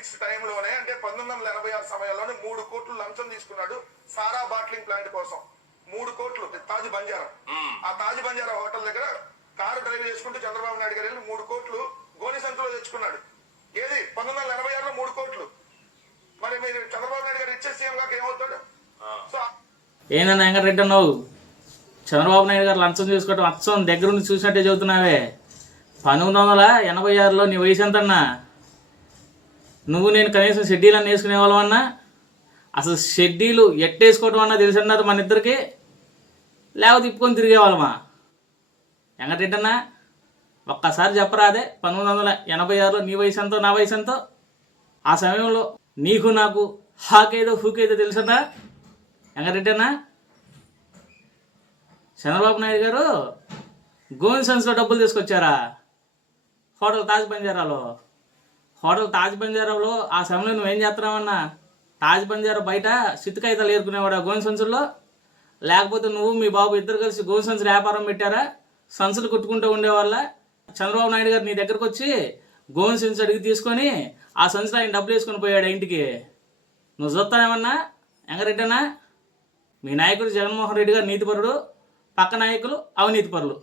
96 టైంలోనే, అంటే 1986 సమయంలోనే 3 కోట్లు లంచం తీసుకున్నాడు సారా బాట్లింగ్ ప్లాంట్ కోసం. 3 కోట్లు తాజ్ బంజారా. ఆ తాజ్ బంజారా హోటల్ దగ్గర కారు డ్రైవ్ చేసుకుంటూ చంద్రబాబు నాయుడు గారు వెళ్ళి 3 కోట్లు గోని సంచులో తెచ్చుకున్నాడు. ఏది 1986లో 3 కోట్లు. మరి మీరు చంద్రబాబు నాయుడు గారు ఇచ్చే సీఎం గారికి ఏమవుతాడు? సో ఏందన్నా వెంకటరెడ్డి అన్నావు, చంద్రబాబు నాయుడు గారు లంచం చూసుకోవటం అచ్చం దగ్గర నుంచి చూసినట్టే చెబుతున్నావే. 1986లో నీ వయసు ఎంతన్నా? నువ్వు నేను కనీసం షెడ్యూల్ అని వేసుకునే వాళ్ళమన్నా? అసలు షెడ్యూలు ఎట్టేసుకోవటం అన్నా తెలిసిన్నది మన ఇద్దరికి, లేకపోతే తిప్పుకొని తిరిగేవాళ్ళమా? వెంకటరెడ్డి అన్నా ఒక్కసారి చెప్పరాదే, 1986లో నీ వయసు ఎంతో నా వయసు ఎంతో? ఆ సమయంలో నీకు నాకు హాకేదో హూకేదో తెలుసన్నా వెంకటరెడ్డి అన్నా? చంద్రబాబు నాయుడు గారు గోవింద్ సన్స్లో డబ్బులు తీసుకొచ్చారా హోటల్ తాజ్ బంజారాలో? హోటల్ తాజ్ బంజారాలో ఆ సమయంలో నువ్వేం చేస్తున్నావన్నా? తాజ్ బంజారా బయట సిత్తుకాయితాలు ఏరుకునేవాడు ఆ గోవింద్ సంచుల్లో? లేకపోతే నువ్వు మీ బాబు ఇద్దరు కలిసి గోవింద్ సంచులు వ్యాపారం పెట్టారా? సంచులు కుట్టుకుంటూ ఉండేవాళ్ళ? చంద్రబాబు నాయుడు గారు నీ దగ్గరకు వచ్చి గోవింద్ సంచులు అడిగి తీసుకొని ఆ సంచులు ఆయన డబ్బులు వేసుకొని పోయాడు ఇంటికి. నువ్వు చూస్తానేమన్నా వెంకరెడ్డి అన్నా? మీ నాయకుడు జగన్మోహన్ రెడ్డి గారు నీతిపరుడు, పక్క నాయకులు అవినీతిపరులు.